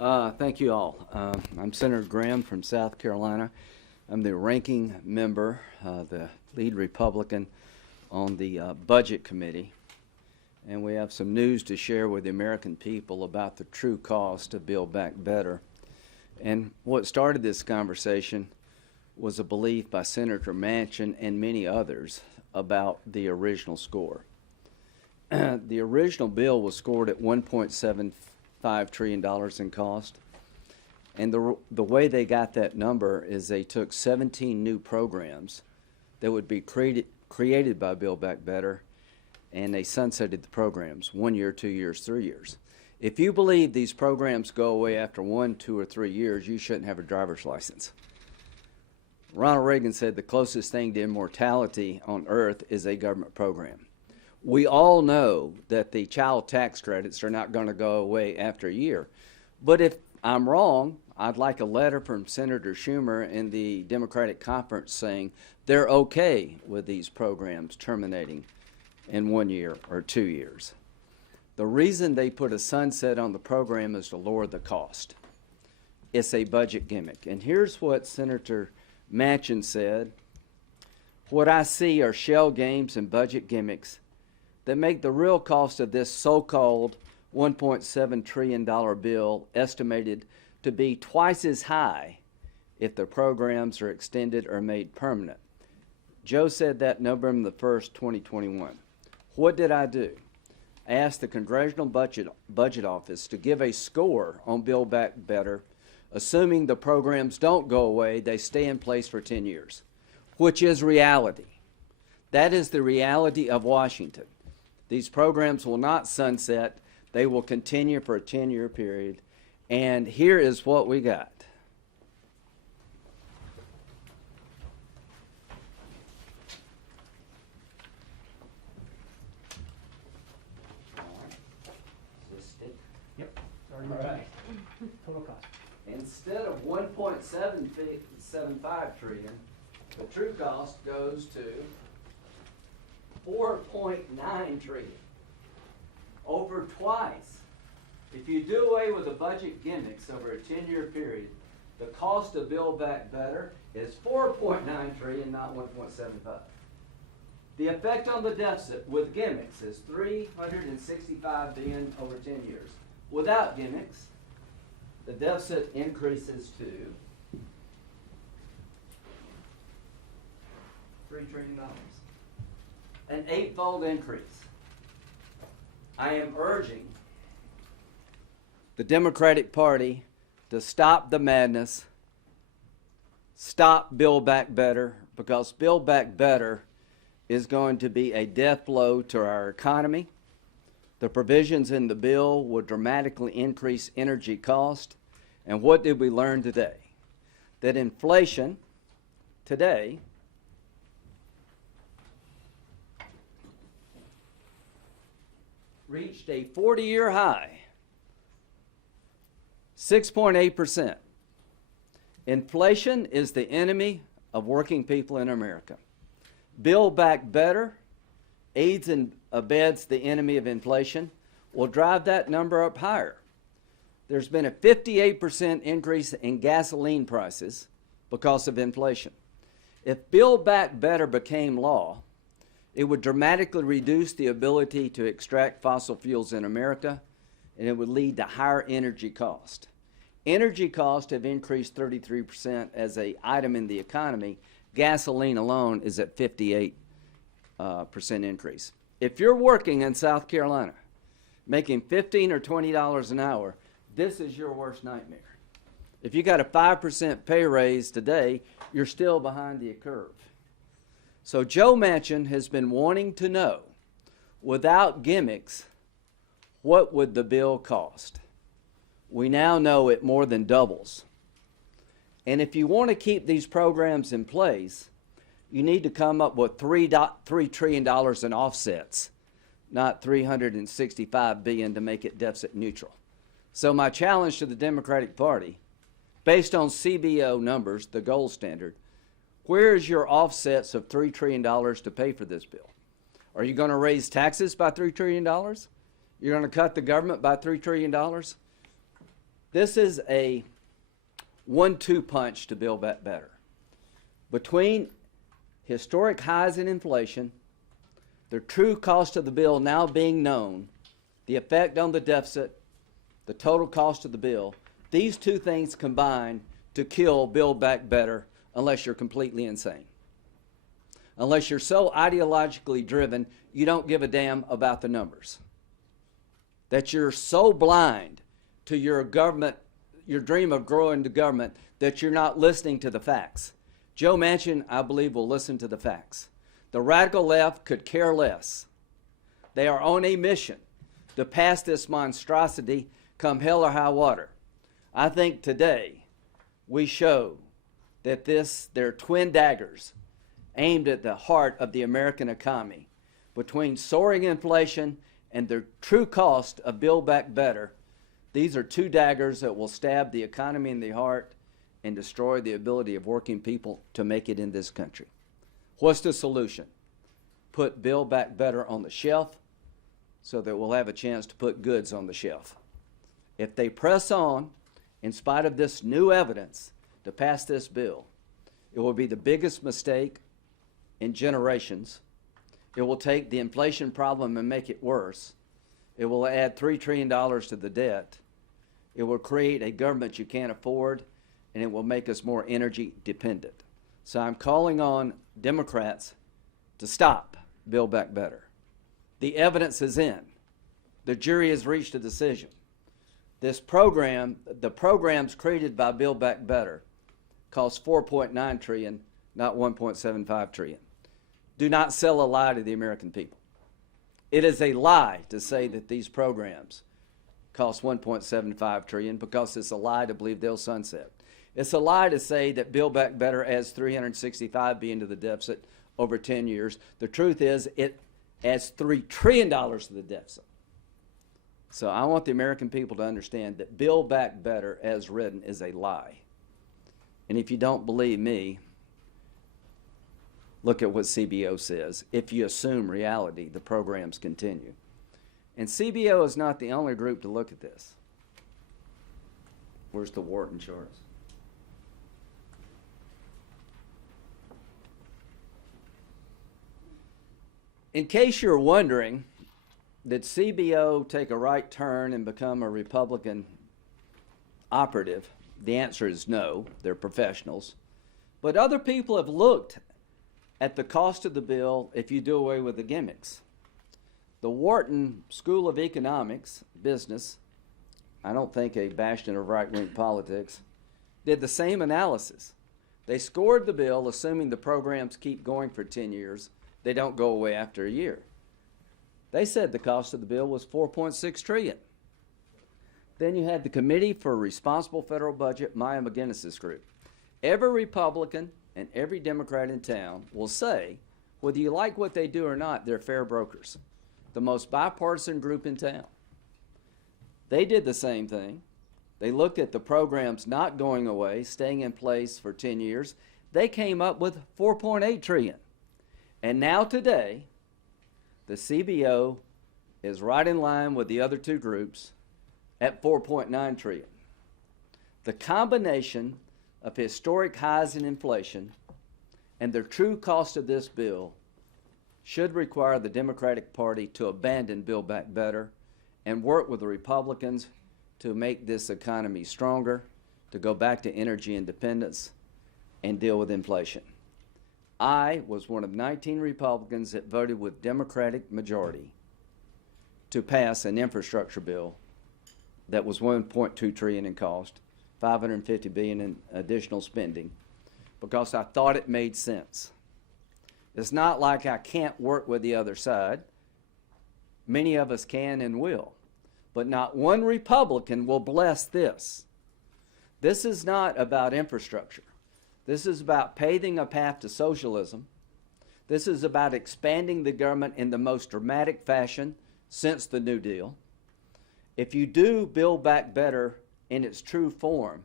Thank you all. I'm Senator Graham from South Carolina. I'm the ranking member, the lead Republican on the Budget Committee. And we have some news to share with the American people about the true cost of Build Back Better. And what started this conversation was a belief by Senator Manchin and many others about the original score. The original bill was scored at $1.75 trillion in cost. And the way they got that number is they took 17 new programs that would be created by Build Back Better, and they sunsetted the programs 1 year, 2 years, 3 years. If you believe these programs go away after 1, 2, or 3 years, you shouldn't have a driver's license. Ronald Reagan said the closest thing to immortality on earth is a government program. We all know that the child tax credits are not going to go away after a year. But if I'm wrong, I'd like a letter from Senator Schumer in the Democratic conference saying they're okay with these programs terminating in 1 year or 2 years. The reason they put a sunset on the program is to lower the cost. It's a budget gimmick. And here's what Senator Manchin said: "What I see are shell games and budget gimmicks that make the real cost of this so-called $1.7 trillion bill estimated to be twice as high if the programs are extended or made permanent." Joe said that November the 1st, 2021. What did I do? I asked the Congressional Budget Office to give a score on Build Back Better, assuming the programs don't go away, they stay in place for 10 years, which is reality. That is the reality of Washington. These programs will not sunset. They will continue for a 10-year period. And here is what we got. Yep. All right. Total cost. Instead of 1.775 trillion, the true cost goes to 4.9 trillion. Over twice. If you do away with the budget gimmicks over a 10-year period, the cost of Build Back Better is 4.9 trillion, not 1.75. The effect on the deficit with gimmicks is 365 billion over 10 years. Without gimmicks, the deficit increases to $3 trillion. An 8-fold increase. I am urging the Democratic Party to stop the madness, stop Build Back Better, because Build Back Better is going to be a death blow to our economy. The provisions in the bill will dramatically increase energy cost. And what did we learn today? That inflation today reached a 40-year high, 6.8%. Inflation is the enemy of working people in America. Build Back Better aids and abets the enemy of inflation, will drive that number up higher. There's been a 58% increase in gasoline prices because of inflation. If Build Back Better became law, it would dramatically reduce the ability to extract fossil fuels in America, and it would lead to higher energy cost. Energy costs have increased 33% as an item in the economy. Gasoline alone is at 58% increase. If you're working in South Carolina, making $15 or $20 an hour, this is your worst nightmare. If you got a 5% pay raise today, you're still behind the curve. So Joe Manchin has been wanting to know, without gimmicks, what would the bill cost? We now know it more than doubles. And if you want to keep these programs in place, you need to come up with $3 trillion in offsets, not $365 billion to make it deficit neutral. So my challenge to the Democratic Party, based on CBO numbers, the gold standard, where is your offsets of $3 trillion to pay for this bill? Are you going to raise taxes by $3 trillion? You're going to cut the government by $3 trillion? This is a 1-2 punch to Build Back Better. Between historic highs in inflation, the true cost of the bill now being known, the effect on the deficit, the total cost of the bill, these two things combine to kill Build Back Better unless you're completely insane. Unless you're so ideologically driven, you don't give a damn about the numbers. That you're so blind to your government, your dream of growing the government, that you're not listening to the facts. Joe Manchin, I believe, will listen to the facts. The radical left could care less. They are on a mission to pass this monstrosity come hell or high water. I think today we show that they're twin daggers aimed at the heart of the American economy. Between soaring inflation and the true cost of Build Back Better, these are two daggers that will stab the economy in the heart and destroy the ability of working people to make it in this country. What's the solution? Put Build Back Better on the shelf so that we'll have a chance to put goods on the shelf. If they press on, in spite of this new evidence, to pass this bill, it will be the biggest mistake in generations. It will take the inflation problem and make it worse. It will add $3 trillion to the debt. It will create a government you can't afford, and it will make us more energy dependent. So I'm calling on Democrats to stop Build Back Better. The evidence is in. The jury has reached a decision. This program, the programs created by Build Back Better, cost $4.9 trillion, not $1.75 trillion. Do not sell a lie to the American people. It is a lie to say that these programs cost $1.75 trillion because it's a lie to believe they'll sunset. It's a lie to say that Build Back Better adds $365 billion to the deficit over 10 years. The truth is it adds $3 trillion to the deficit. So I want the American people to understand that Build Back Better as written is a lie. And if you don't believe me, look at what CBO says. If you assume reality, the programs continue. And CBO is not the only group to look at this. Where's the Wharton charts? In case you're wondering, did CBO take a right turn and become a Republican operative? The answer is no. They're professionals. But other people have looked at the cost of the bill if you do away with the gimmicks. The Wharton School of Economics, Business, I don't think a bastion of right-wing politics, did the same analysis. They scored the bill assuming the programs keep going for 10 years. They don't go away after a year. They said the cost of the bill was $4.6 trillion. Then you had the Committee for a Responsible Federal Budget, Maya McGinnis's group. Every Republican and every Democrat in town will say, whether you like what they do or not, they're fair brokers. The most bipartisan group in town. They did the same thing. They looked at the programs not going away, staying in place for 10 years. They came up with $4.8 trillion. And now today, the CBO is right in line with the other two groups at $4.9 trillion. The combination of historic highs in inflation and the true cost of this bill should require the Democratic Party to abandon Build Back Better and work with the Republicans to make this economy stronger, to go back to energy independence, and deal with inflation. I was one of 19 Republicans that voted with Democratic majority to pass an infrastructure bill that was $1.2 trillion in cost, $550 billion in additional spending, because I thought it made sense. It's not like I can't work with the other side. Many of us can and will. But not one Republican will bless this. This is not about infrastructure. This is about paving a path to socialism. This is about expanding the government in the most dramatic fashion since the New Deal. If you do Build Back Better in its true form,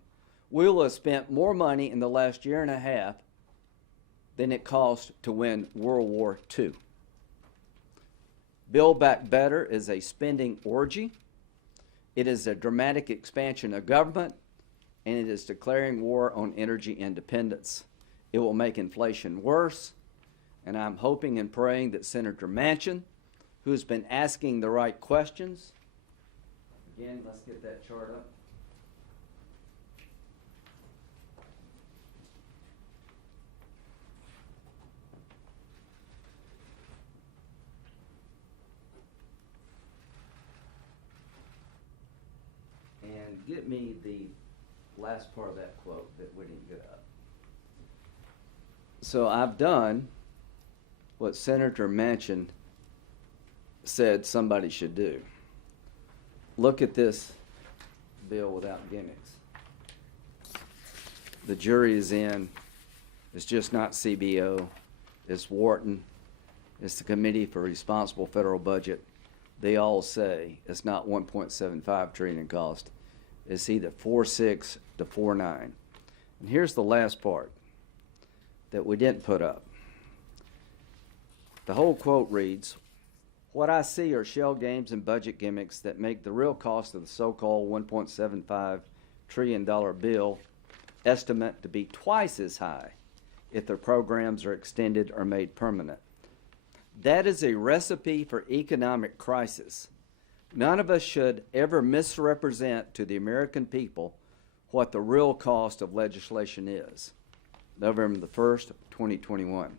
we will have spent more money in the last year and a half than it cost to win World War II. Build Back Better is a spending orgy. It is a dramatic expansion of government, and it is declaring war on energy independence. It will make inflation worse, and I'm hoping and praying that Senator Manchin, who has been asking the right questions, again, let's get that chart up. And get me the last part of that quote that we didn't get up. So I've done what Senator Manchin said somebody should do. Look at this bill without gimmicks. The jury is in. It's just not CBO. It's Wharton. It's the Committee for Responsible Federal Budget. They all say it's not 1.75 trillion in cost. It's either 4.6 to 4.9. And here's the last part that we didn't put up. The whole quote reads, "What I see are shell games and budget gimmicks that make the real cost of the so-called $1.75 trillion bill estimate to be twice as high if the programs are extended or made permanent. That is a recipe for economic crisis. None of us should ever misrepresent to the American people what the real cost of legislation is." November the 1st, 2021.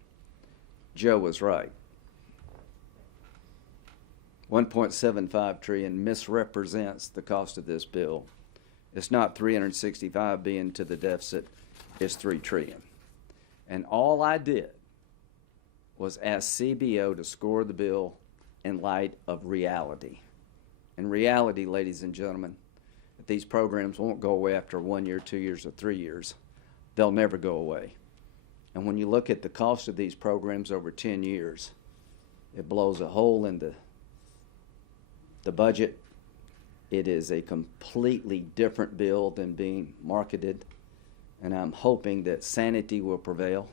Joe was right. 1.75 trillion misrepresents the cost of this bill. It's not 365 billion to the deficit, it's 3 trillion. And all I did was ask CBO to score the bill in light of reality. And reality, ladies and gentlemen, that these programs won't go away after 1 year, 2 years, or 3 years. They'll never go away. And when you look at the cost of these programs over 10 years, it blows a hole in the budget. It is a completely different bill than being marketed. And I'm hoping that sanity will prevail,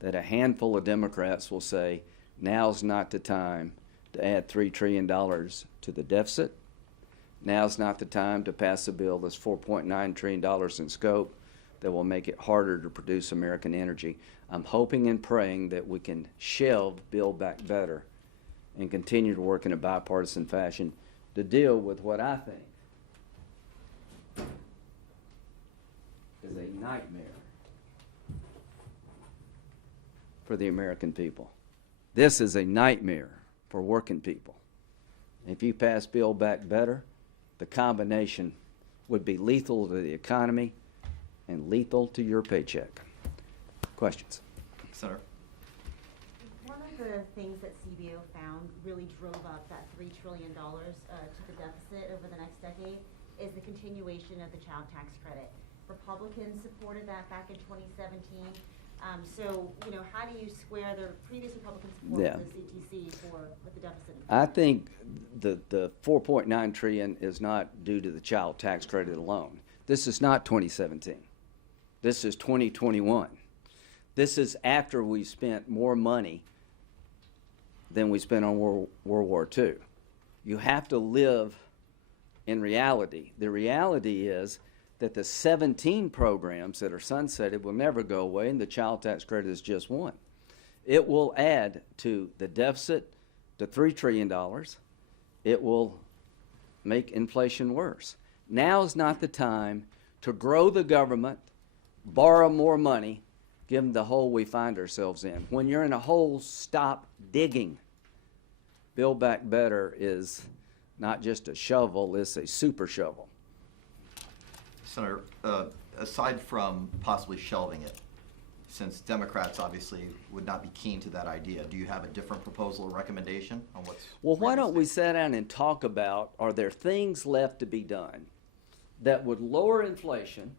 that a handful of Democrats will say, now's not the time to add $3 trillion to the deficit. Now's not the time to pass a bill that's $4.9 trillion in scope that will make it harder to produce American energy. I'm hoping and praying that we can shelve Build Back Better and continue to work in a bipartisan fashion to deal with what I think is a nightmare for the American people. This is a nightmare for working people. If you pass Build Back Better, the combination would be lethal to the economy and lethal to your paycheck. Questions? Senator. One of the things that CBO found really drove up that $3 trillion to the deficit over the next decade is the continuation of the child tax credit. Republicans supported that back in 2017. So, how do you square the previous Republican support with the CTC with the deficit? I think the 4.9 trillion is not due to the child tax credit alone. This is not 2017. This is 2021. This is after we spent more money than we spent on World War II. You have to live in reality. The reality is that the 17 programs that are sunsetted will never go away, and the child tax credit is just one. It will add to the deficit to $3 trillion. It will make inflation worse. Now is not the time to grow the government, borrow more money, given the hole we find ourselves in. When you're in a hole, stop digging. Build Back Better is not just a shovel, it's a super shovel. Senator, aside from possibly shelving it, since Democrats obviously would not be keen to that idea, do you have a different proposal or recommendation on what's Well, why don't we realistic? sit down and talk about, are there things left to be done that would lower inflation,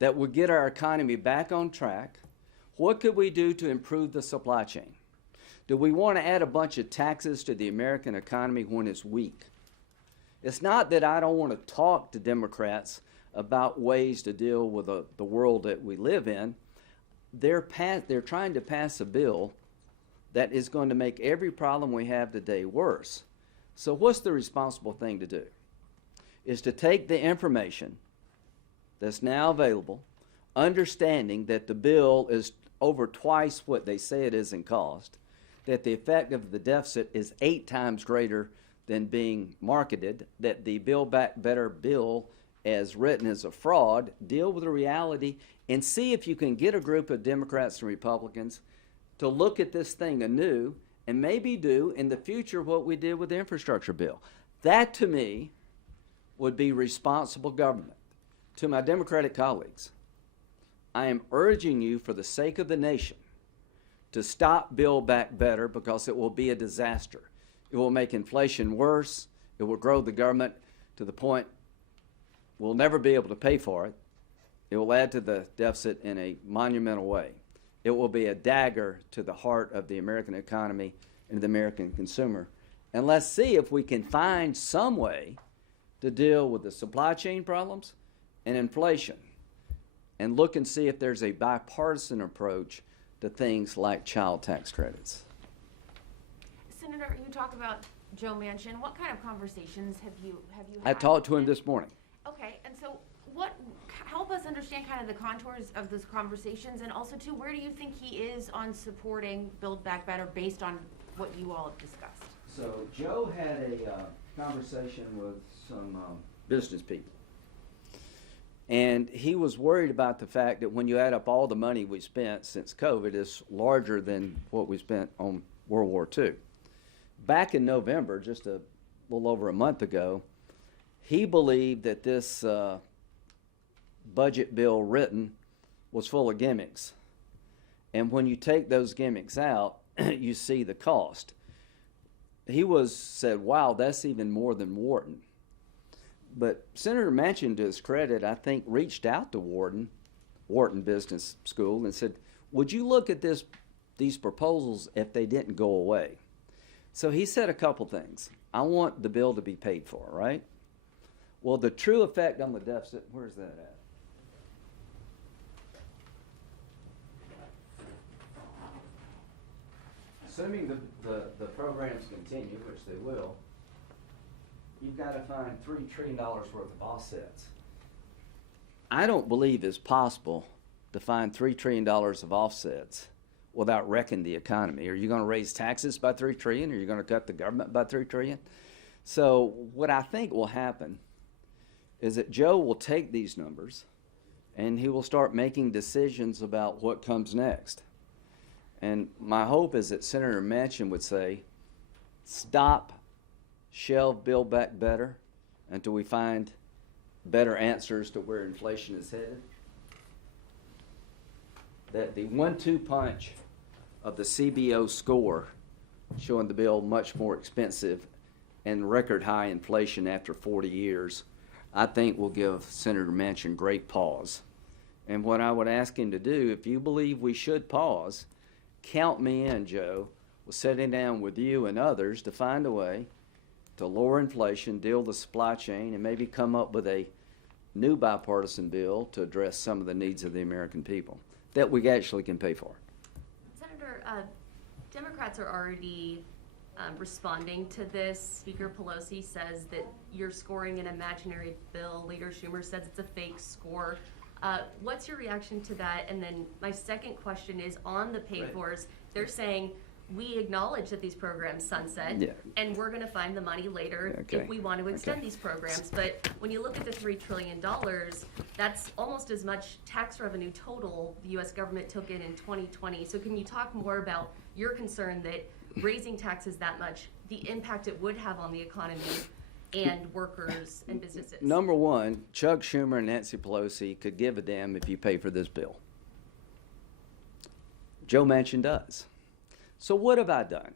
that would get our economy back on track? What could we do to improve the supply chain? Do we want to add a bunch of taxes to the American economy when it's weak? It's not that I don't want to talk to Democrats about ways to deal with the world that we live in. They're trying to pass a bill that is going to make every problem we have today worse. So what's the responsible thing to do? is to take the information that's now available, understanding that the bill is over twice what they say it is in cost, that the effect of the deficit is 8 times greater than being marketed, that the Build Back Better bill as written is a fraud. Deal with the reality and see if you can get a group of Democrats and Republicans to look at this thing anew and maybe do in the future what we did with the infrastructure bill. That, to me, would be responsible government. To my Democratic colleagues, I am urging you for the sake of the nation to stop Build Back Better, because it will be a disaster. It will make inflation worse. It will grow the government to the point we'll never be able to pay for it. It will add to the deficit in a monumental way. It will be a dagger to the heart of the American economy and the American consumer. And let's see if we can find some way to deal with the supply chain problems and inflation, and look and see if there's a bipartisan approach to things like child tax credits. Senator, you talk about Joe Manchin. What kind of conversations have you had? I talked to him with this morning. Okay, and so help us understand kind of the contours of those conversations, and also too, where do you think he is on supporting Build Back Better based on what you all have discussed? So Joe had a conversation with some business people. And he was worried about the fact that when you add up all the money we spent since COVID, it's larger than what we spent on World War II. Back in November, just a little over a month ago, he believed that this budget bill written was full of gimmicks. And when you take those gimmicks out, you see the cost. He said, wow, that's even more than Wharton. But Senator Manchin, to his credit, I think reached out to Wharton Business School, and said, would you look at these proposals if they didn't go away? So he said a couple things. I want the bill to be paid for, right? Well, the true effect on the deficit, where's that at? Assuming the programs continue, which they will, you've got to find $3 trillion worth of offsets. I don't believe it's possible to find $3 trillion of offsets without wrecking the economy. Are you going to raise taxes by $3 trillion? Are you going to cut the government by $3 trillion? So what I think will happen is that Joe will take these numbers and he will start making decisions about what comes next. And my hope is that Senator Manchin would say, stop, shelve Build Back Better until we find better answers to where inflation is headed. That the 1-2 punch of the CBO score showing the bill much more expensive and record high inflation after 40 years, I think will give Senator Manchin great pause. And what I would ask him to do, if you believe we should pause, count me in, Joe, with sitting down with you and others to find a way to lower inflation, deal with the supply chain, and maybe come up with a new bipartisan bill to address some of the needs of the American people that we actually can pay for. Senator, Democrats are already responding to this. Speaker Pelosi says that you're scoring an imaginary bill. Leader Schumer says it's a fake score. What's your reaction to that? And then my second question is on the pay-fors. They're saying we acknowledge that these programs sunset, and we're going to find the money later if we want to extend these programs. But when you look at the $3 trillion, that's almost as much tax revenue total the U.S. government took in 2020. So can you talk more about your concern that raising taxes that much, the impact it would have on the economy and workers and businesses? Number one, Chuck Schumer and Nancy Pelosi could give a damn if you pay for this bill. Joe Manchin does. So what have I done?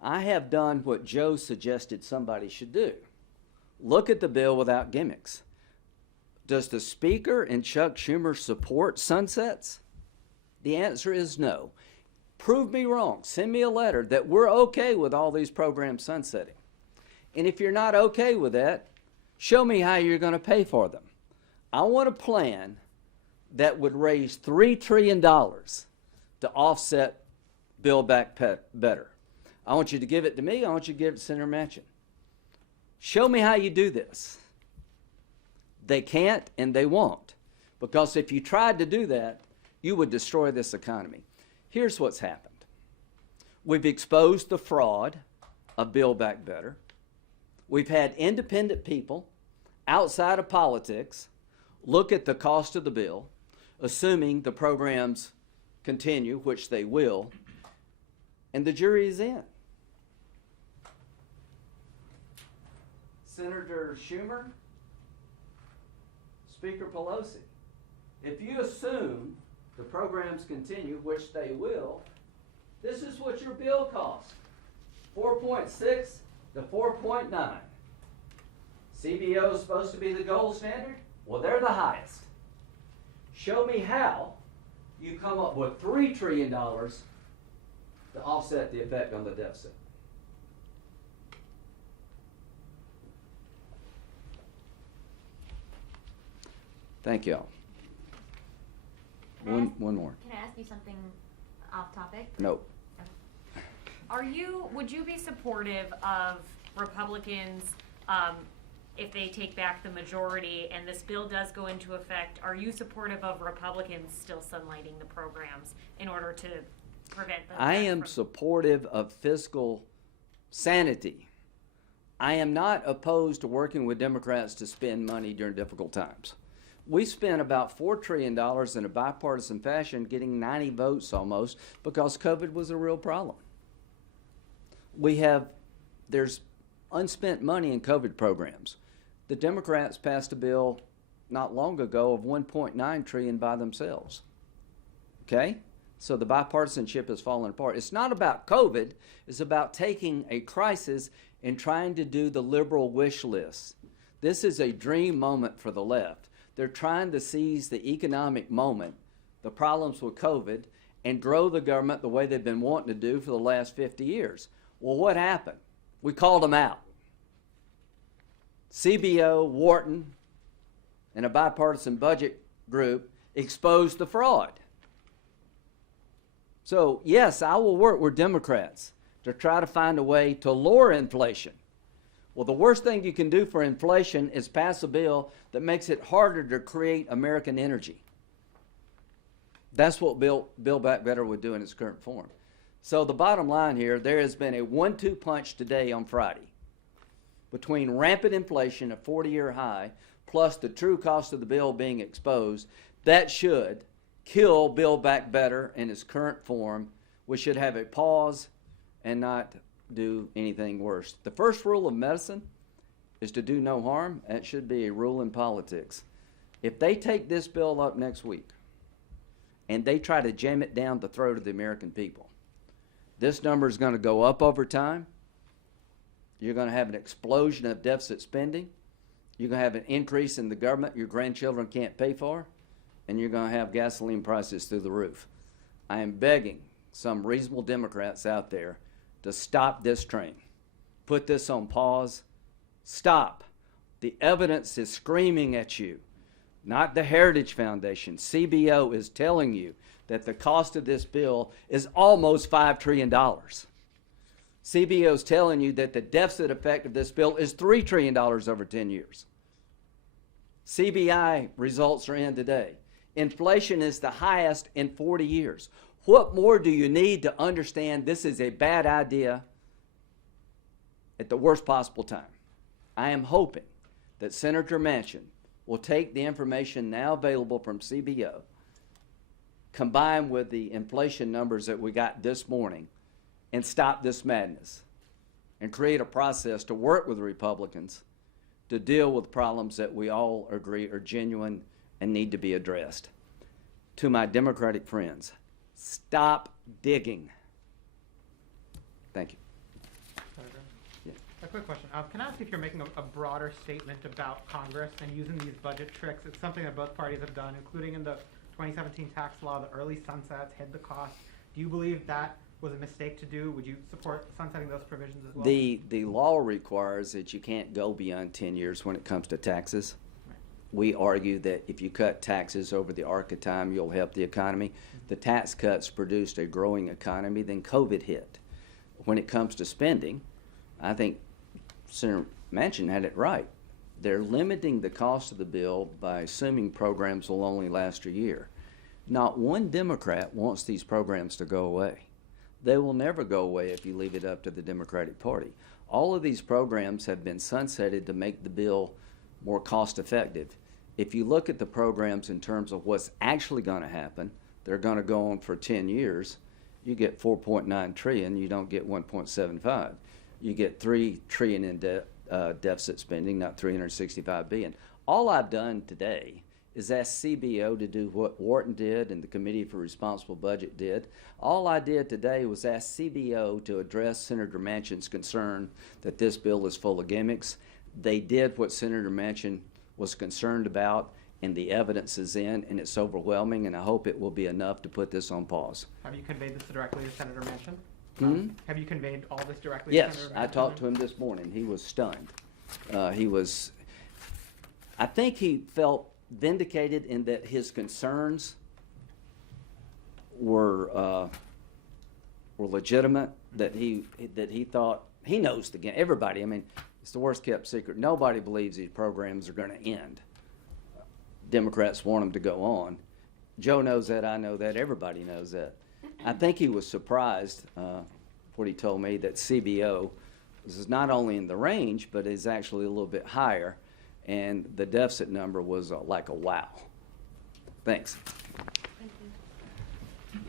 I have done what Joe suggested somebody should do. Look at the bill without gimmicks. Does the Speaker and Chuck Schumer support sunsets? The answer is no. Prove me wrong. Send me a letter that we're okay with all these programs sunsetting. And if you're not okay with that, show me how you're going to pay for them. I want a plan that would raise $3 trillion to offset Build Back Better. I want you to give it to me. I want you to give it to Senator Manchin. Show me how you do this. They can't and they won't. Because if you tried to do that, you would destroy this economy. Here's what's happened. We've exposed the fraud of Build Back Better. We've had independent people outside of politics look at the cost of the bill, assuming the programs continue, which they will, and the jury is in. Senator Schumer, Speaker Pelosi, if you assume the programs continue, which they will, this is what your bill costs, 4.6 to 4.9. CBO is supposed to be the gold standard? Well, they're the highest. Show me how you come up with $3 trillion to offset the effect on the deficit. Thank you all. One more. Can I ask you something off topic? Nope. Would you be supportive of Republicans, if they take back the majority and this bill does go into effect, are you supportive of Republicans still sunlighting the programs in order to prevent the I am supportive of fiscal sanity. I am not opposed to working with Democrats to spend money during difficult times. We spent about $4 trillion in a bipartisan fashion, getting 90 votes almost, because COVID was a real problem. There's unspent money in COVID programs. The Democrats passed a bill not long ago of $1.9 trillion by themselves. Okay? So the bipartisanship is falling apart. It's not about COVID, it's about taking a crisis and trying to do the liberal wish list. This is a dream moment for the left. They're trying to seize the economic moment, the problems with COVID, and grow the government the way they've been wanting to do for the last 50 years. Well, what happened? We called them out. CBO, Wharton, and a bipartisan budget group exposed the fraud. So, yes, I will work with Democrats to try to find a way to lower inflation. Well, the worst thing you can do for inflation is pass a bill that makes it harder to create American energy. That's what Build Back Better would do in its current form. So the bottom line here, there has been a 1-2 punch today on Friday between rampant inflation, a 40-year high, plus the true cost of the bill being exposed. That should kill Build Back Better in its current form. We should have a pause and not do anything worse. The first rule of medicine is to do no harm. That should be a rule in politics. If they take this bill up next week and they try to jam it down the throat of the American people, this number is going to go up over time. You're going to have an explosion of deficit spending. You're going to have an increase in the government your grandchildren can't pay for, and you're going to have gasoline prices through the roof. I am begging some reasonable Democrats out there to stop this train. Put this on pause. Stop. The evidence is screaming at you, not the Heritage Foundation. CBO is telling you that the cost of this bill is almost $5 trillion. CBO is telling you that the deficit effect of this bill is $3 trillion over 10 years. CBI results are in today. Inflation is the highest in 40 years. What more do you need to understand this is a bad idea at the worst possible time? I am hoping that Senator Manchin will take the information now available from CBO, combined with the inflation numbers that we got this morning, and stop this madness and create a process to work with the Republicans to deal with problems that we all agree are genuine and need to be addressed. To my Democratic friends, stop digging. Thank you. Yeah. A quick question. Can I ask if you're making a broader statement about Congress and using these budget tricks? It's something that both parties have done, including in the 2017 tax law, the early sunsets, hid the cost. Do you believe that was a mistake to do? Would you support sunsetting those provisions as well? The law requires that you can't go beyond 10 years when it comes to taxes. Right. We argue that if you cut taxes over the arc of time, you'll help the economy. The tax cuts produced a growing economy, then COVID hit. When it comes to spending, I think Senator Manchin had it right. they're limiting the cost of the bill by assuming programs will only last a year. Not one Democrat wants these programs to go away. They will never go away if you leave it up to the Democratic Party. All of these programs have been sunsetted to make the bill more cost effective. If you look at the programs in terms of what's actually going to happen, they're going to go on for 10 years. You get 4.9 trillion, you don't get 1.75. You get 3 trillion in deficit spending, not 365 billion. All I've done today is ask CBO to do what Wharton did and the Committee for Responsible Budget did. All I did today was ask CBO to address Senator Manchin's concern that this bill is full of gimmicks. They did what Senator Manchin was concerned about, and the evidence is in, and it's overwhelming, and I hope it will be enough to put this on pause. Have you conveyed this directly to Senator Manchin? Hmm? Have you conveyed all this directly to Yes, Senator Manchin? I talked to him this morning. He was stunned. I think he felt vindicated in that his concerns were legitimate, that he thought, he knows the game, everybody, I mean, it's the worst kept secret. Nobody believes these programs are gonna end. Democrats want them to go on. Joe knows that, I know that, everybody knows that. I think he was surprised, what he told me, that CBO is not only in the range, but is actually a little bit higher, and the deficit number was like a wow. Thanks. Thank you.